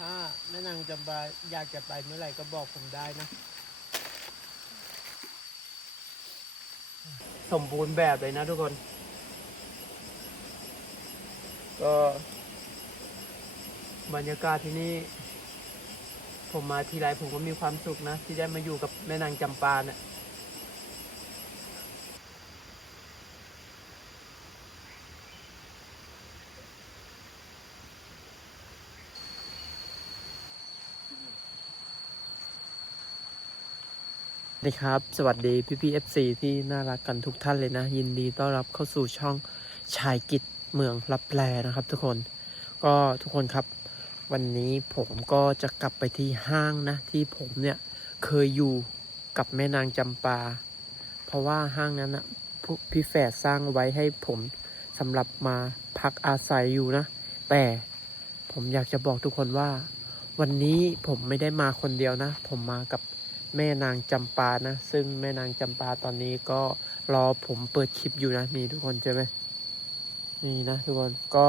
ถ้าแม่นางจำปาอยากจะไปเมื่อไหร่ก็บอกผมได้นะ สมบูรณ์แบบเลยนะทุกคน ก็บรรยากาศที่นี่ ผมมาทีไรผมก็มีความสุขนะ ที่ได้มาอยู่กับแม่นางจำปาเนี่ย สวัสดีครับ สวัสดีพี่พี่เอฟซีที่น่ารักกันทุกท่านเลยนะ ยินดีต้อนรับเข้าสู่ช่องชายกิจเมืองรับแปลนะครับ ทุกคนก็ทุกคนครับ วันนี้ผมก็จะกลับไปที่ห้างนะ ที่ผมเนี่ยเคยอยู่กับแม่นางจำปา เพราะว่าห้างนั้นนะพี่แฝดสร้างไว้ให้ผมสำหรับมาพักอาศัยอยู่นะ แต่ผมอยากจะบอกทุกคนว่า วันนี้ผมไม่ได้มาคนเดียวนะ ผมมากับ แม่นางจำปานะ ซึ่งแม่นางจำปาตอนนี้ก็รอผมเปิดคลิปอยู่นะนี่ทุกคนใช่ไหมนี่นะทุกคนก็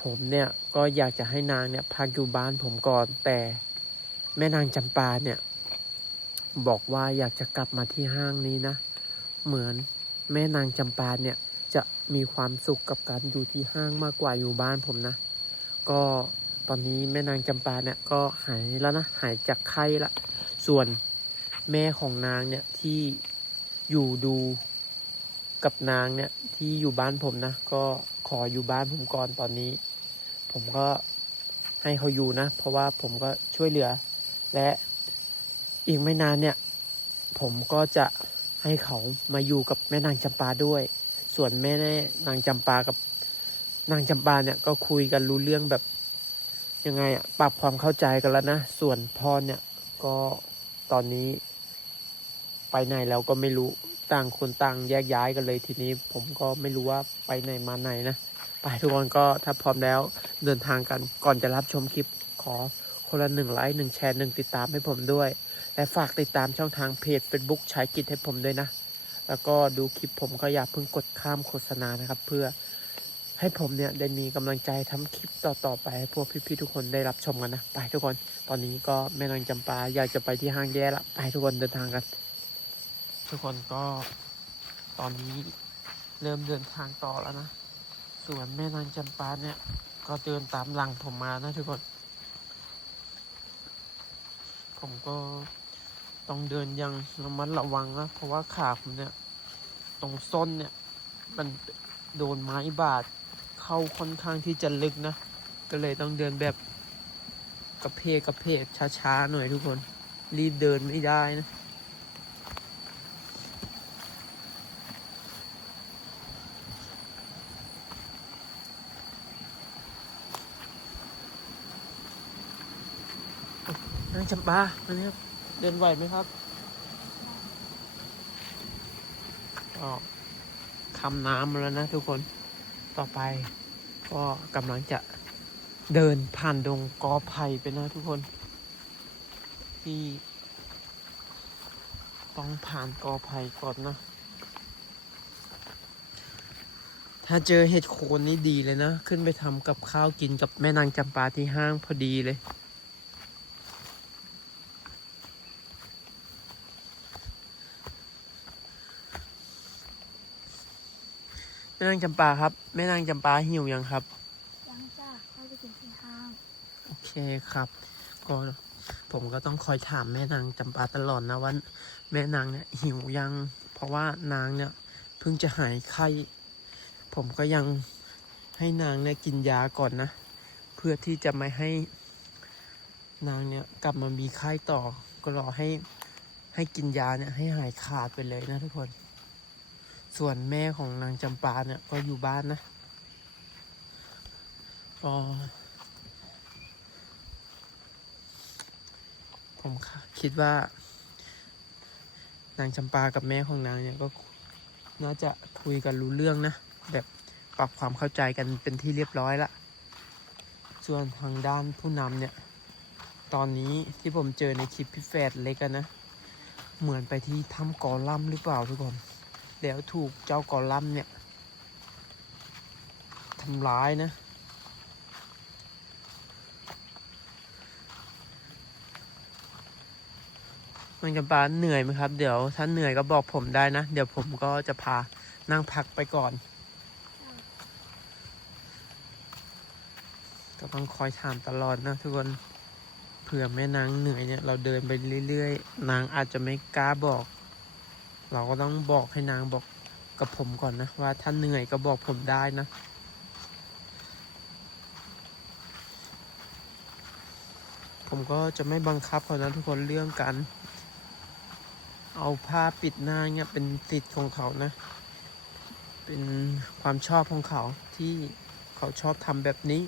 ผมเนี่ยก็อยากจะให้นางเนี่ยพักอยู่บ้านผมก่อนแต่แม่นางจำปาเนี่ย บอกว่าอยากจะกลับมาที่ห้างนี้นะ เหมือนแม่นางจำปาเนี่ยจะมีความสุขกับการอยู่ที่ห้างมากกว่าอยู่บ้านผมนะ ก็ตอนนี้แม่นางจำปาเนี่ยก็หายแล้วนะหายจากไข้ละ ส่วนแม่ของนางเนี่ยที่อยู่ดูกับนางเนี่ยที่อยู่บ้านผมนะ ก็ขออยู่บ้านผมก่อนตอนนี้ ผมก็ให้เขาอยู่นะ เพราะว่าผมก็ช่วยเหลือ และอีกไม่นานเนี่ย ผมก็จะให้เขามาอยู่กับแม่นางจำปาด้วย ส่วนแม่นางจำปากับนางจำปาเนี่ยก็คุยกันรู้เรื่องแบบยังไงอะปรับความเข้าใจกันแล้วนะ ส่วนพ่อเนี่ยก็ ตอนนี้ ไปไหนแล้วก็ไม่รู้ต่างคนต่างแยกย้ายกันเลยทีนี้ ผมก็ไม่รู้ว่าไปไหนมาไหนนะไปทุกคนก็ถ้าพร้อมแล้วเดินทางกันก่อนจะรับชมคลิปขอคนละหนึ่งไลค์หนึ่งแชร์หนึ่งติดตามให้ผมด้วย และฝากติดตามช่องทางเพจ Facebook ชายกิจให้ผมด้วยนะ แล้วก็ดูคลิปผมก็อย่าเพิ่งกดข้ามโฆษณานะครับ เพื่อ ให้ผมเนี่ยได้มีกำลังใจทำคลิปต่อๆไปให้พวกพี่ๆทุกคนได้รับชมกันนะ ไปทุกคน ตอนนี้ก็แม่นางจำปาอยากจะไปที่ห้างแย่ละ ไปทุกคนเดินทางกัน ทุกคนก็ตอนนี้เริ่มเดินทางต่อแล้วนะ ส่วนแม่นางจำปาเนี่ย ก็เดินตามหลังผมมานะทุกคน ผมก็ต้องเดินยังระมัดระวังนะ เพราะว่าขาผมเนี่ย ตรงส้นเนี่ย มันโดนไม้บาด เข้าค่อนข้างที่จะลึกนะ ก็เลยต้องเดินแบบกระเพกกระเพกช้าๆหน่อยทุกคน รีบเดินไม่ได้นะนางจำปาอันนี้ครับ เดินไหวไหมครับก็คำน้ำมาแล้วนะทุกคน ต่อไปก็กำลังจะเดินผ่านดงกอไผ่ไปนะทุกคน ที่ ต้องผ่านกอไผ่ก่อนนะ ถ้าเจอเห็ดโคนนี่ดีเลยนะ ขึ้นไปทำกับข้าวกินกับแม่นางจำปาที่ห้างพอดีเลย แม่นางจำปาครับ แม่นางจำปาหิวยังครับ ยังจ้าค่อยไปกินที่ห้างโอเคครับ ก็ผมก็ต้องคอยถามแม่นางจำปาตลอดนะว่าแม่นางเนี่ยหิวยัง เพราะว่านางเนี่ยเพิ่งจะหายไข้ ผมก็ยังให้นางเนี่ยกินยาก่อนนะ เพื่อที่จะไม่ให้นางเนี่ยกลับมามีไข้ต่อ ก็รอให้ให้กินยาเนี่ยให้หายขาดไปเลยนะทุกคน ส่วนแม่ของนางจำปาเนี่ยก็อยู่บ้านนะก็ผมคิดว่า นางจำปากับแม่ของนางเนี่ยก็น่าจะคุยกันรู้เรื่องนะ แบบปรับความเข้าใจกันเป็นที่เรียบร้อยละ ส่วนทางด้านผู้นำเนี่ย ตอนนี้ที่ผมเจอในคลิปพี่แฟดเล็กอะนะ เหมือนไปที่ถ้ำกอลัมน์หรือเปล่าทุกคน แล้วถูกเจ้ากอลัมเนี่ยทำร้ายนะ มันจำปาเหนื่อยไหมครับ เดี๋ยวถ้าเหนื่อยก็บอกผมได้นะ เดี๋ยวผมก็จะพานั่งพักไปก่อน ก็ต้องคอยถามตลอดนะทุกคนเผื่อแม่นางเหนื่อยเนี่ยเราเดินไปเรื่อยๆ นางอาจจะไม่กล้าบอก เราก็ต้องบอกให้นางบอกกับผมก่อนนะ ว่าถ้าเหนื่อยก็บอกผมได้นะ ผมก็จะไม่บังคับเขานะทุกคนเรื่องการเอาผ้าปิดหน้าเนี่ยเป็นสิทธิ์ของเขานะ เป็นความชอบของเขาที่เขาชอบทำแบบนี้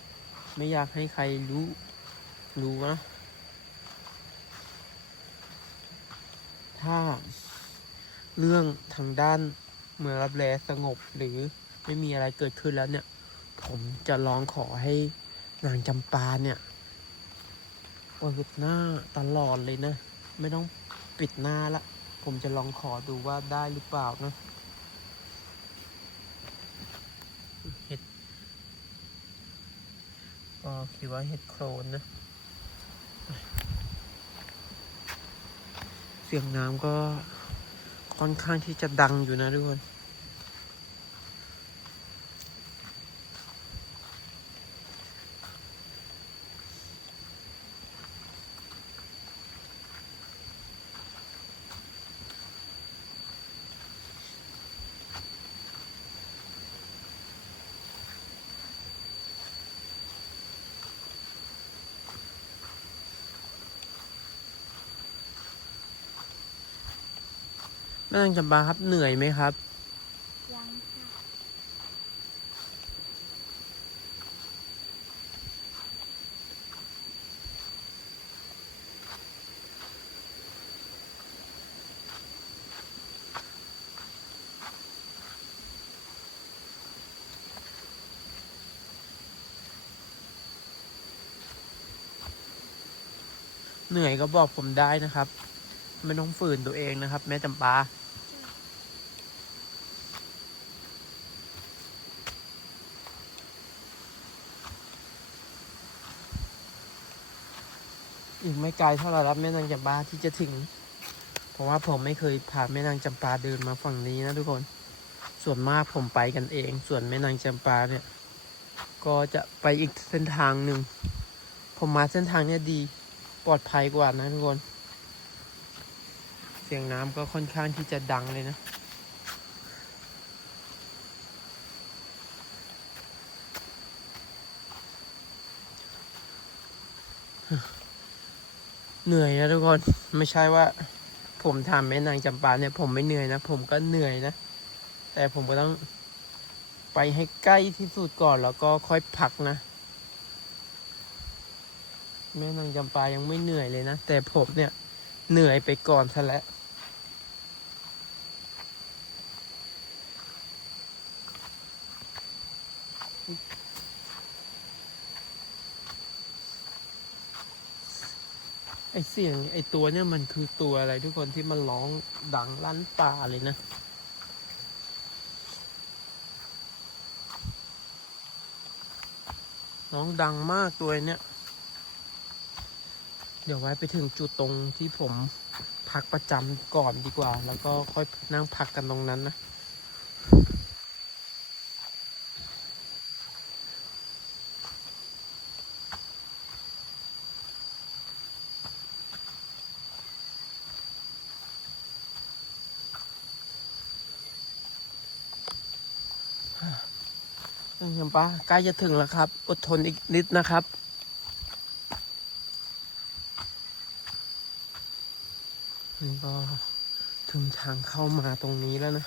ไม่อยากให้ใครรู้รู้นะถ้า เรื่องทางด้านเมืองรับแลสงบหรือไม่มีอะไรเกิดขึ้นแล้วเนี่ย ผมจะร้องขอให้นางจำปาเนี่ยเปิดหน้าตลอดเลยนะ ไม่ต้องปิดหน้าละ ผมจะลองขอดูว่าได้หรือเปล่านะเห็ดก็คิดว่าเห็ดโครนนะ เสียงน้ำก็ ค่อนข้างที่จะดังอยู่นะทุกคน แม่นางจำปาครับเหนื่อยไหมครับ ยังค่ะเหนื่อยก็บอกผมได้นะครับ ไม่ต้องฝืนตัวเองนะครับ แม่จำปาอีกไม่ไกลเท่าไหร่แล้วแม่นางจำปาที่จะถึง เพราะว่าผมไม่เคยพาแม่นางจำปาเดินมาฝั่งนี้นะทุกคน ส่วนมากผมไปกันเอง ส่วนแม่นางจำปาเนี่ย ก็จะไปอีกเส้นทางหนึ่ง ผมมาเส้นทางเนี้ยดี ปลอดภัยกว่านะทุกคน เสียงน้ำก็ค่อนข้างที่จะดังเลยนะ เหนื่อยนะทุกคนไม่ใช่ว่า ผมทำแม่นางจำปาเนี่ย ผมไม่เหนื่อยนะ ผมก็เหนื่อยนะ แต่ผมก็ต้องไปให้ใกล้ที่สุดก่อนแล้วก็ค่อยพักนะ แม่นางจำปายังไม่เหนื่อยเลยนะ แต่ผมเนี่ยเหนื่อยไปก่อนซะแล้ว ไอเสียงไอตัวเนี่ยมันคือตัวอะไรทุกคนที่มันร้องดังลั่นป่าเลยนะ ร้องดังมากตัวเนี้ยเดี๋ยวไว้ไปถึงจุดตรงที่ผมพักประจำก่อนดีกว่า แล้วก็ค่อยนั่งพักกันตรงนั้นนะ ยังจำปาใกล้จะถึงแล้วครับ อดทนอีกนิดนะครับ นี่ก็ถึงทางเข้ามาตรงนี้แล้วนะ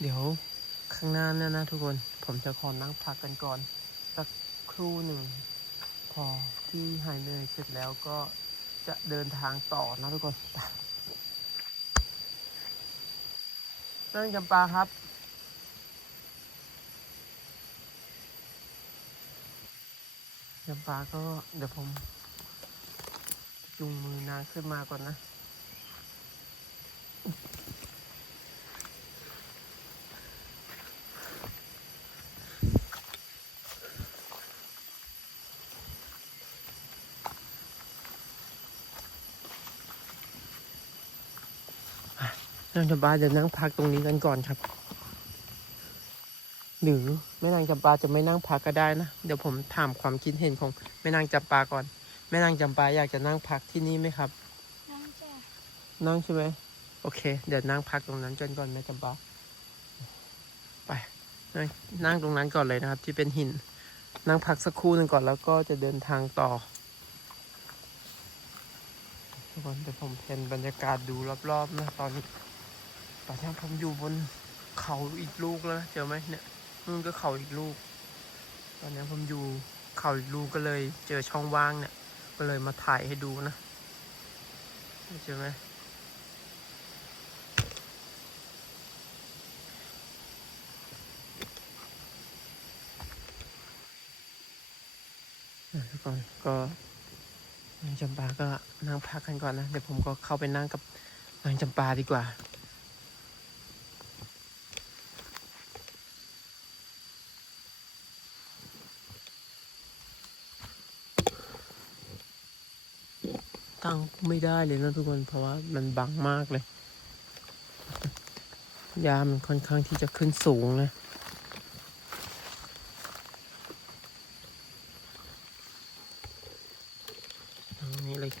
เดี๋ยวข้างหน้าเนี่ยนะทุกคน ผมจะขอนั่งพักกันก่อน สักครู่หนึ่ง อที่หายเหนื่อยเสร็จแล้วก็จะเดินทางต่อนะทุกคนไปนั่งจำปาครับจำปาก็เดี๋ยวผมจุงมือนางขึ้นมาก่อนนะ นางจำปาจะนั่งพักตรงนี้กันก่อนครับ หรือแม่นางจำปาจะไม่นั่งพักก็ได้นะ เดี๋ยวผมถามความคิดเห็นของแม่นางจำปาก่อน แม่นางจำปาอยากจะนั่งพักที่นี่ไหมครับน้องจะนั่งใช่ไหมโอเค เดี๋ยวนั่งพักตรงนั้นจนก่อนแม่จำปาไปนั่งนั่งตรงนั้นก่อนเลยนะครับ ที่เป็นหิน นั่งพักสักครู่หนึ่งก่อนแล้วก็จะเดินทางต่อทุกคนเดี๋ยวผมเห็นบรรยากาศดูรอบๆนะตอนนี้ ตอนนี้ผมอยู่บนเขาอีกลูกแล้วนะเจอไหมเนี่ยนู่นก็เขาอีกลูก ตอนนี้ผมอยู่เขาอีกลูกก็เลย เจอช่องว่างเนี่ย ก็เลยมาถ่ายให้ดูนะเจอไหมอะทุกคนก็นางจำปาก็นั่งพักกันก่อนนะ เดี๋ยวผมก็เข้าไปนั่งกับนางจำปาดีกว่า ตั้งไม่ได้เลยนะทุกคนเพราะว่ามันบังมากเลย ยามันค่อนข้างที่จะขึ้นสูงนะตรงนี้เลย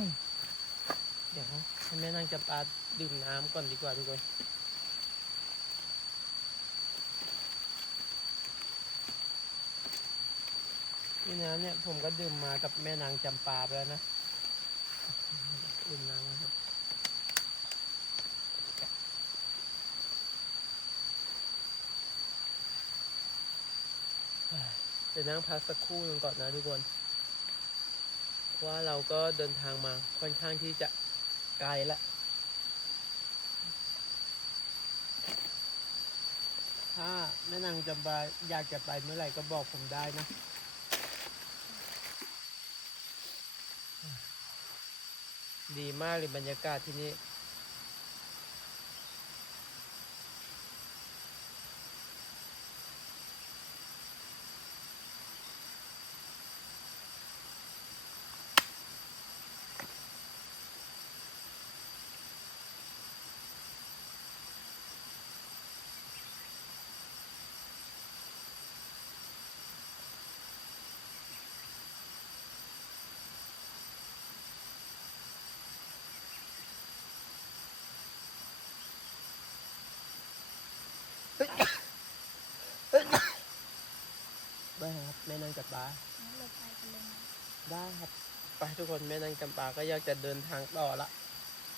ยเดี๋ยวให้แม่นางจะปาดื่มน้ำก่อนดีกว่าทุกคนนี่น้ำเนี่ยผมก็ดื่มมากับแม่นางจำปาไปแล้วนะดื่มน้ำนะครับจะนั่งพักสักครู่หนึงก่อนนะทุกคน ว่าเราก็เดินทางมาค่อนข้างที่จะไกลละถ้าแม่นางจำบาอยากจะไปเมื่อไหร่ก็บอกผมได้นะ ดีมากเลยบรรยากาศที่นี่างจำปาน้องเราไปกันเลยนะได้ครับ ไปทุกคนแม่นางจำปาก็อยากจะเดินทางต่อละ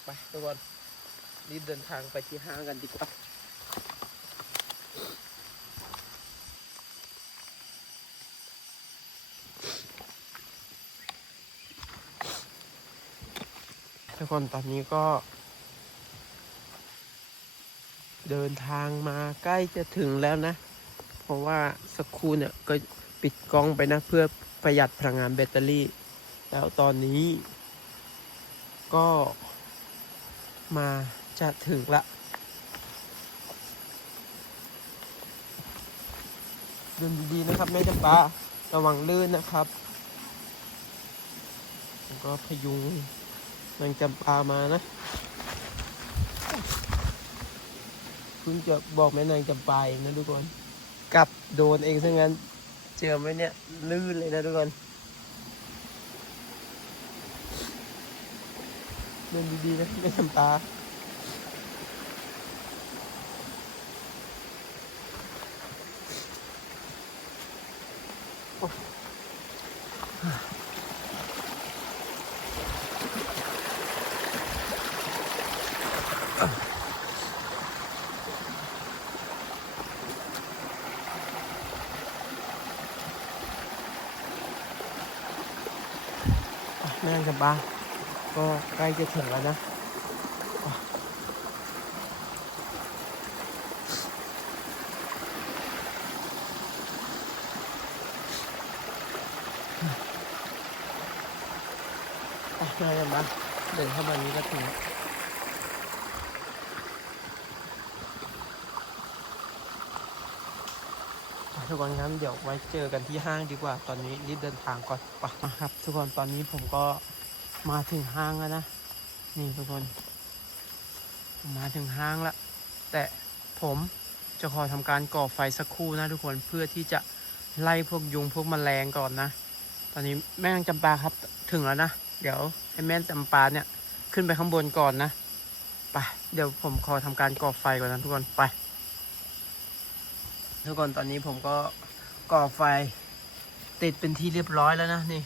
ไปทุกคนรีบเดินทางไปที่ห้างกันดีกว่าทุกคนตอนนี้ก็ เดินทางมาใกล้จะถึงแล้วนะ เพราะว่าสักครู่เนี่ยก็ ปิดกล้องไปนะเพื่อประหยัดพลังงานแบตเตอรี่ แล้วตอนนี้ ก็มาจะถึงละเดินดีๆนะครับแม่จำปาระวังลื่นนะครับก็พยุงนางจำปามานะเพิ่งจะบอกแม่นางจำปาเองนะทุกคน กลับโดนเองซะงั้น เจอไหมเนี่ยลื่นเลยนะทุกคนเดินดีๆนะไม่ทำตา แม่งจำปาก็ใกล้จะถึงแล้วนะ อะอะแม่นางจำปาเดินเข้ามานี้ก็ถึงแล้ว ทุกคนครับเดี๋ยวไว้เจอกันที่ห้างดีกว่า ตอนนี้รีบเดินทางก่อนไปะครับ ทุกคนตอนนี้ผมก็มาถึงห้างแล้วนะ นี่ทุกคน มาถึงห้างล้วแต่ผมจะขอทำการก่อไฟสักครู่นะทุกคนเพื่อที่จะไล่พวกยุงพวกแมลงก่อนนะ ตอนนี้แม่นางจำปาครับถึงแล้วนะ เดี๋ยวให้แม่จำปาเนี่ยขึ้นไปข้างบนก่อนนะไปเดี๋ยวผมขอทำการก่อไฟก่อนนะทุกคนไป ทุกคนตอนนี้ผมก็ก่อไฟติดเป็นที่เรียบร้อยแล้วนะนี่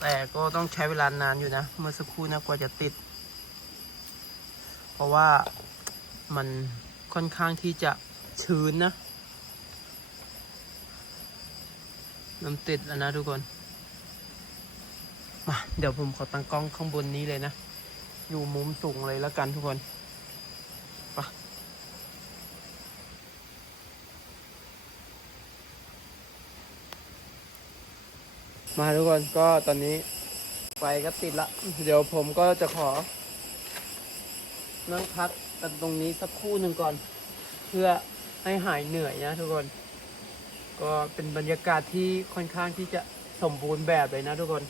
แต่ก็ต้องใช้เวลานานอยู่นะ เมื่อสักครู่นะกว่าจะติด เพราะว่ามันค่อนข้างที่จะชื้นนะเริ่มติดแล้วนะทุกคนมาเดี๋ยวผมขอตั้งกล้องข้างบนนี้เลยนะ อยู่มุมสูงเลยแล้วกันทุกคน มาทุกคนก็ตอนนี้ไฟก็ติดละ เดี๋ยวผมก็จะขอ นั่งพักกันตรงนี้สักครู่หนึ่งก่อน เพื่อให้หายเหนื่อยนะทุกคน ก็เป็นบรรยากาศที่ค่อนข้างที่จะสมบูรณ์แบบเลยนะทุกคน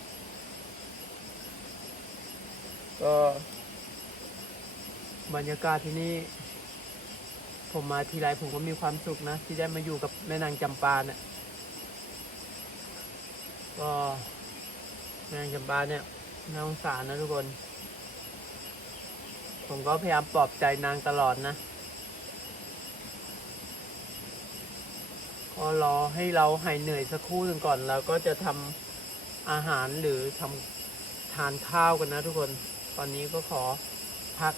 ก็บรรยากาศที่นี่ ผมมาทีไรผมก็มีความสุขนะ ที่ได้มาอยู่กับแม่นางจำปาเนี่ย ก็แม่นางจำปาเนี่ยน่าสงสารนะทุกคน ผมก็พยายามปลอบใจนางตลอดนะ ก็รอให้เราหายเหนื่อยสักครู่หนึ่งก่อนแล้วก็จะทำอาหารหรือทำทานข้าวกันนะทุกคน ตอนนี้ก็ขอพัก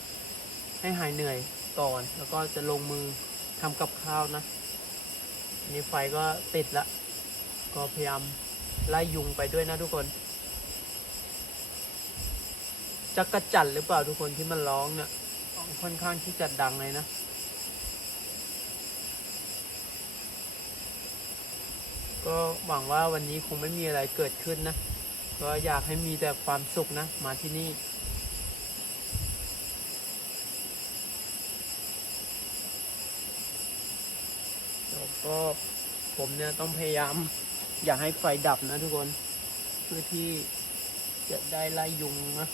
ให้หายเหนื่อยก่อน แล้วก็จะลงมือทำกับข้าวนะนี่ไฟก็ติดละ ก็พยายาม ไล่ยุงไปด้วยนะทุกคนจักระจันหรือเปล่าทุกคนที่มันร้องเนี่ยค่อนข้างที่จะดังเลยนะ ก็หวังว่าวันนี้คงไม่มีอะไรเกิดขึ้นนะ ก็อยากให้มีแต่ความสุขนะ มาที่นี่แล้วก็ผมเนี่ยต้องพยายาม อย่าให้ไฟดับนะทุกคน เพื่อที่จะได้ไล่ยุงนะ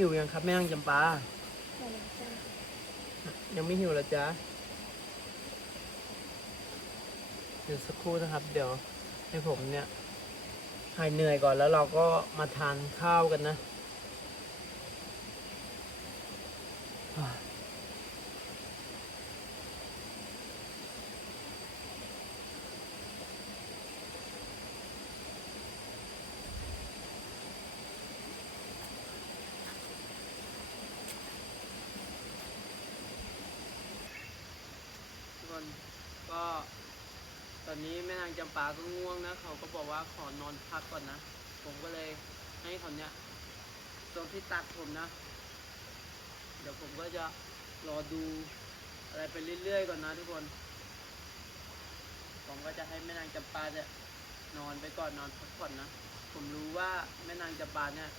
หิวยังครับแม่นางจำปาแต่หลังจากยังไม่หิวเหรอจ๊ะ เดี๋ยวสักครู่นะครับ เดี๋ยวให้ผมเนี่ยหายเหนื่อยก่อนแล้วเราก็มาทานข้าวกันนะอ่าทุกคน ก็ ตอนนี้แม่นางจำปาก็ง่วงนะ เขาก็บอกว่าขอนอนพักก่อนนะ ผมก็เลยให้เขาเนี่ยตรงที่ตักผมนะ เดี๋ยวผมก็จะรอดูอะไรไปเรื่อยๆก่อนนะทุกคน ผมก็จะให้แม่นางจำปาเนี่ยนอนไปก่อนนอนพักผ่อนนะ ผมรู้ว่าแม่นางจำปาเนี่ย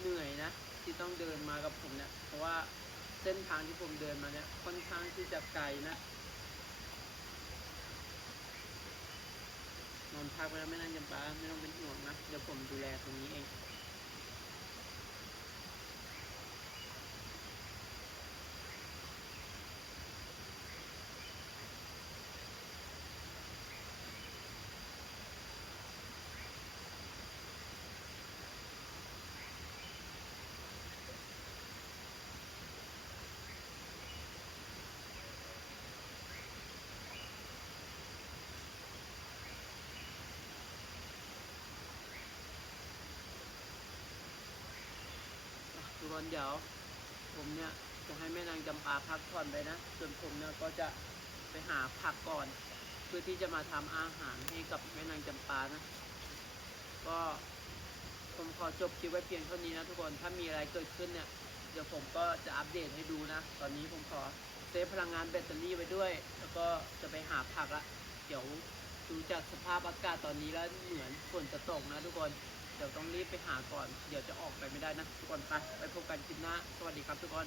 เหนื่อยนะ ที่ต้องเดินมากับผมเนี่ย เพราะว่าเส้นทางที่ผมเดินมาเนี่ยค่อนข้างที่จะไกลนะ นอนพักไปแล้วไม่นั่งจำปาไม่ต้องเป็นห่วงนะ เดี๋ยวผมดูแลตรงนี้เอง ทุกคนเดี๋ยวผมเนี่ยจะให้แม่นางจำปาพักผ่อนไปนะ ส่วนผมเนี่ยก็จะไปหาผักก่อน เพื่อที่จะมาทำอาหารให้กับแม่นางจำปานะ ก็ผมขอจบคลิปไว้เพียงเท่านี้นะทุกคน ถ้ามีอะไรเกิดขึ้นเนี่ย เดี๋ยวผมก็จะอัปเดตให้ดูนะ ตอนนี้ผมขอเซฟพลังงานแบตเตอรี่ไว้ด้วย แล้วก็จะไปหาผักละ เดี๋ยวดูจากสภาพอากาศตอนนี้แล้วเหมือนฝนจะตกนะทุกคน ดี๋ยวต้องรีบไปหาก่อน เดี๋ยวจะออกไปไม่ได้นะทุกคนไปไปพบกันคลิปหน้า สวัสดีครับทุกคน